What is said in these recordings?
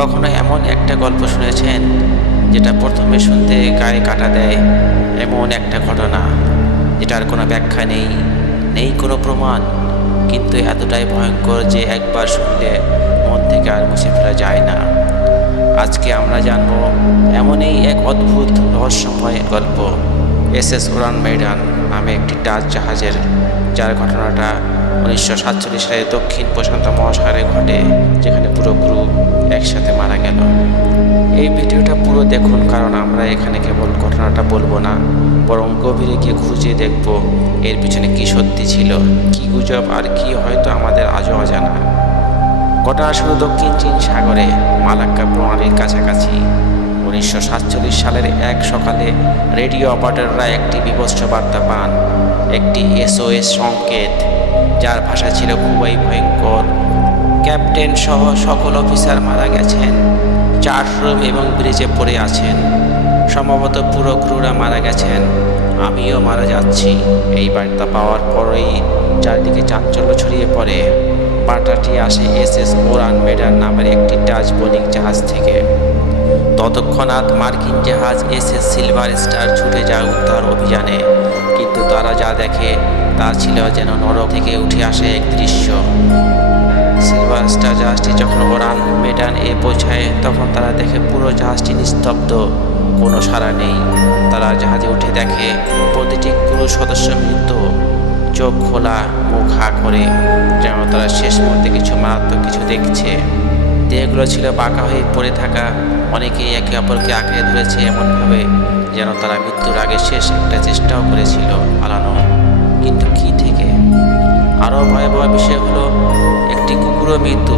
কখনো এমন একটা গল্প শুনেছেন যেটা প্রথমে শুনতে গায়ে কাটা দেয়? এমন একটা ঘটনা যেটার কোনো ব্যাখ্যা নেই, নেই কোনো প্রমাণ, কিন্তু এতটাই ভয়ঙ্কর যে একবার শুনলে মন থেকে আর মুছে ফেলা যায় না। আজকে আমরা জানব এমনই এক অদ্ভুত রহস্যময় গল্প, এসএস উড়ান মেইডান নামে একটি ডাচ জাহাজের, যার ঘটনাটা 1947 সালে দক্ষিণ প্রশান্ত মহাসাগরে ঘটে, যেখানে পুরো ক্রু একসাথে মারা গেল। এই ভিডিওটা পুরো দেখুন, কারণ আমরা এখানে কেবল ঘটনাটা বলবো না, বরং গভীরে গিয়ে খুঁজে দেখব এর পিছনে কি সত্যি ছিল, কি গুজব, আর কি হয়তো আমাদের আজও অজানা। ঘটনা শুরু দক্ষিণ চীন সাগরে, মালাক্কা প্রণালীর কাছাকাছি। 1947 সালের এক সকালে রেডিও অপারেটররা একটি বিভৎস বার্তা পান, একটি SOS সংকেত, যার ভাষা ছিল খুবই ভয়ঙ্কর। ক্যাপ্টেন সহ সকল অফিসার মারা গেছেন, চার্ট রুম এবং ব্রিজে পড়ে আছেন, সম্ভবত পুরো ক্রুরা মারা গেছেন, আমিও মারা যাচ্ছি। এই বার্তা পাওয়ার পরেই চারদিকে চাঞ্চল্য ছড়িয়ে পড়ে। বার্তাটি আসে এসএস উড়ান মেইডান নামের একটি ডাচ বণিক জাহাজ থেকে। তৎক্ষণাৎ মার্কিন জাহাজ এসএস সিলভার স্টার ছুটে যায় উদ্ধার অভিযানে, কিন্তু তারা যা দেখে তা ছিল যেন নরক থেকে উঠে আসে এক দৃশ্য। সিলভার স্টার জাহাজটি যখন উড়ান মেইডান পৌঁছায়, তখন তারা দেখে পুরো জাহাজটি নিস্তব্ধ, কোনো সাড়া নেই। তারা জাহাজে উঠে দেখে প্রতিটি ক্রু সদস্য মৃত, চোখ খোলা, মুখ হা করে, যেন তারা শেষ মুহূর্তে কিছু মারাত্মক কিছু দেখছে। দেহগুলো ছিল বাঁকা হয়ে পড়ে থাকা, অনেকেই একে অপরকে আঁকড়ে ধরেছে এমনভাবে যেন তারা মৃত্যুর আগে শেষ একটা চেষ্টাও করেছিল পালানোর। কিন্তু কি থেকে? আরও ভয়াবহ বিষয় হলো, একটি কুকুরও মৃত্যু,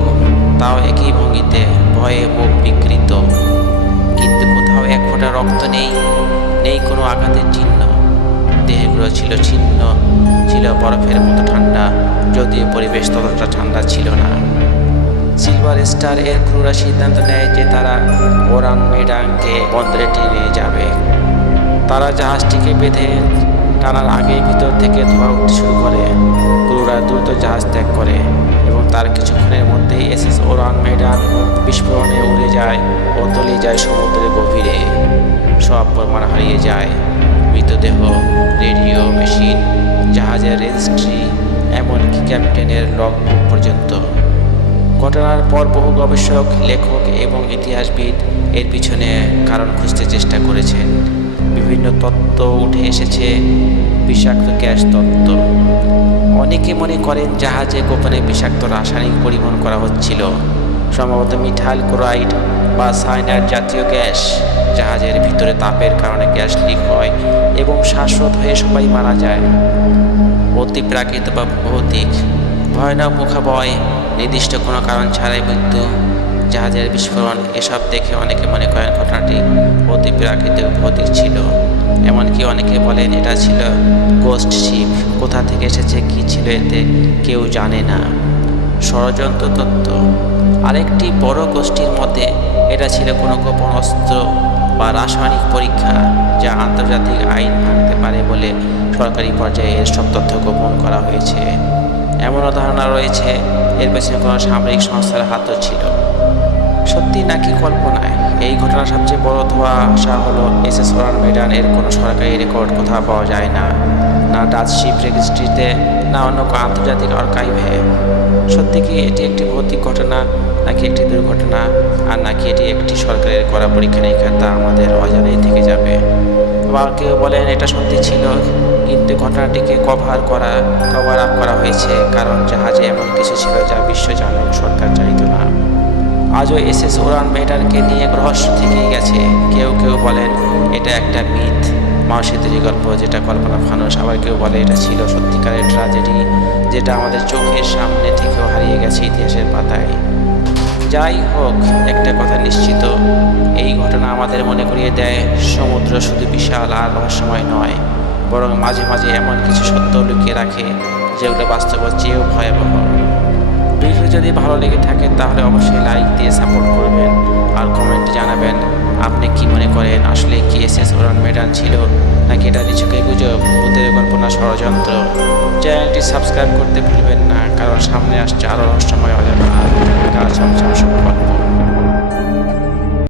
তাও একই ভঙ্গিতে, ভয়ে মুখ বিকৃত, কিন্তু কোথাও এক ফোঁটা রক্ত নেই, নেই কোনো আঘাতের চিহ্ন। দেহগুলো ছিল ছিন্ন, ছিল বরফের মতো ঠান্ডা, যদিও পরিবেশ ততটা ঠান্ডা ছিল না। সিলভার স্টার ক্রুরা সিদ্ধান্ত নেয় যে তারা উড়ান মেইডানকে বন্দরে টেনে নিয়ে যাবে। তারা জাহাজটিকে বেঁধে টানার আগেই ভিতর থেকে ধোঁয়া উঠতে শুরু করে। ক্রুরা দ্রুত জাহাজ ত্যাগ করে এবং তার কিছুক্ষণের মধ্যেই এসএস উড়ান মেইডান বিস্ফোরণে উড়ে যায় ও তলিয়ে যায় সমুদ্রের গভীরে। সব প্রমাণ হারিয়ে যায়, মৃতদেহ, রেডিও মেশিন, জাহাজের রেজিস্ট্রি, এমনকি ক্যাপ্টেনের লগবুক পর্যন্ত। ঘটনার পর বহু গবেষক, লেখক এবং ইতিহাসবিদ এর পিছনে কারণ খুঁজতে চেষ্টা করেছেন। বিভিন্ন তত্ত্ব উঠে এসেছে, বিষাক্ত গ্যাস তত্ত্ব। অনেকে মনে করেন জাহাজে গোপনে বিষাক্ত রাসায়নিক পরিবহন করা হচ্ছিল, সম্ভবত মিথাইল ক্লোরাইড বা সায়ানাইড জাতীয় গ্যাস। জাহাজের ভিতরে তাপের কারণে গ্যাস লিক হয় এবং শ্বাসরোধ হয়ে সবাই মারা যায়। অতি প্রাকৃতিক বা ভৌতিক, ভয়ানক মুখাবয়, নির্দিষ্ট কোনো কারণ ছাড়াই মৃত্যু, জাহাজের বিস্ফোরণ, এসব দেখে অনেকে মনে করেন ঘটনাটি অতি প্রাকৃতিক ভৌতিক ছিল। এমনকি অনেকে বলেন এটা ছিল গোস্ট শিপ। কোথা থেকে এসেছে, কী ছিল এতে, কেউ জানে না। ষড়যন্ত্র তত্ত্ব, আরেকটি বড় গোষ্ঠীর মতে এটা ছিল কোনো গোপন অস্ত্র বা রাসায়নিক পরীক্ষা, যা আন্তর্জাতিক আইন ভাঙতে পারে বলে সরকারি পর্যায়ে এর সব তথ্য গোপন করা হয়েছে। এমনও ধারণা রয়েছে এর পেছনে কোনো সামরিক সংস্থার হাতও ছিল। সত্যি নাকি কল্পনায়? এই ঘটনার সবচেয়ে বড় ধোঁয়াশা হলো এসএস উড়ান মেইডান কোনো সরকারি রেকর্ড কোথাও পাওয়া যায় না, না ডাচ শিপ রেজিস্ট্রিতে, না অন্য কোনো আন্তর্জাতিক আর্কাইভে। সত্যি কি এটি একটি ভৌতিক ঘটনা, নাকি একটি দুর্ঘটনা, আর নাকি এটি একটি সরকারের করা পরীক্ষা নিরীক্ষা, তা আমাদের অজানাই থেকে যাবে। বা কেউ বলেন এটা সত্যি ছিল, কিন্তু ঘটনাটিকে কভার আপ করা হয়েছে, কারণ জাহাজে এমন কিছু ছিল যা বিশ্ব জানুক, সরকার চাইত না। আজও এসএস উড়ান মেইডানকে নিয়ে রহস্য থেকেই গেছে। কেউ কেউ বলেন এটা একটা মিথ, মানুষের তৈরি গল্প যেটা কল্পনা ফানুস। আবার কেউ বলে এটা ছিল সত্যিকারের ট্র্যাজেডি, যেটা আমাদের চোখের সামনে থেকেও হারিয়ে গেছে ইতিহাসের পাতায়। যাই হোক, একটা কথা নিশ্চিত, এই ঘটনা আমাদের মনে করিয়ে দেয় সমুদ্র শুধু বিশাল আর রহস্যময় নয়, বরং মাঝে মাঝে এমন কিছু সত্য লুকিয়ে রাখে যেগুলো বাস্তবের চেয়েও ভয়াবহ। ভিডিও যদি ভালো লেগে থাকে তাহলে অবশ্যই লাইক দিয়ে সাপোর্ট করবেন, আর কমেন্টে জানাবেন আপনি কি মনে করেন, আসলে কি এসএস উড়ান মেইডান ছিল, নাকি এটা নিছকই গুজব, ভূতের কল্পনা, ষড়যন্ত্র। চ্যানেলটি সাবস্ক্রাইব করতে ভুলবেন না, কারণ সামনে আসছে আরও রহস্যময় অজানা গা ছমছম সব গল্প।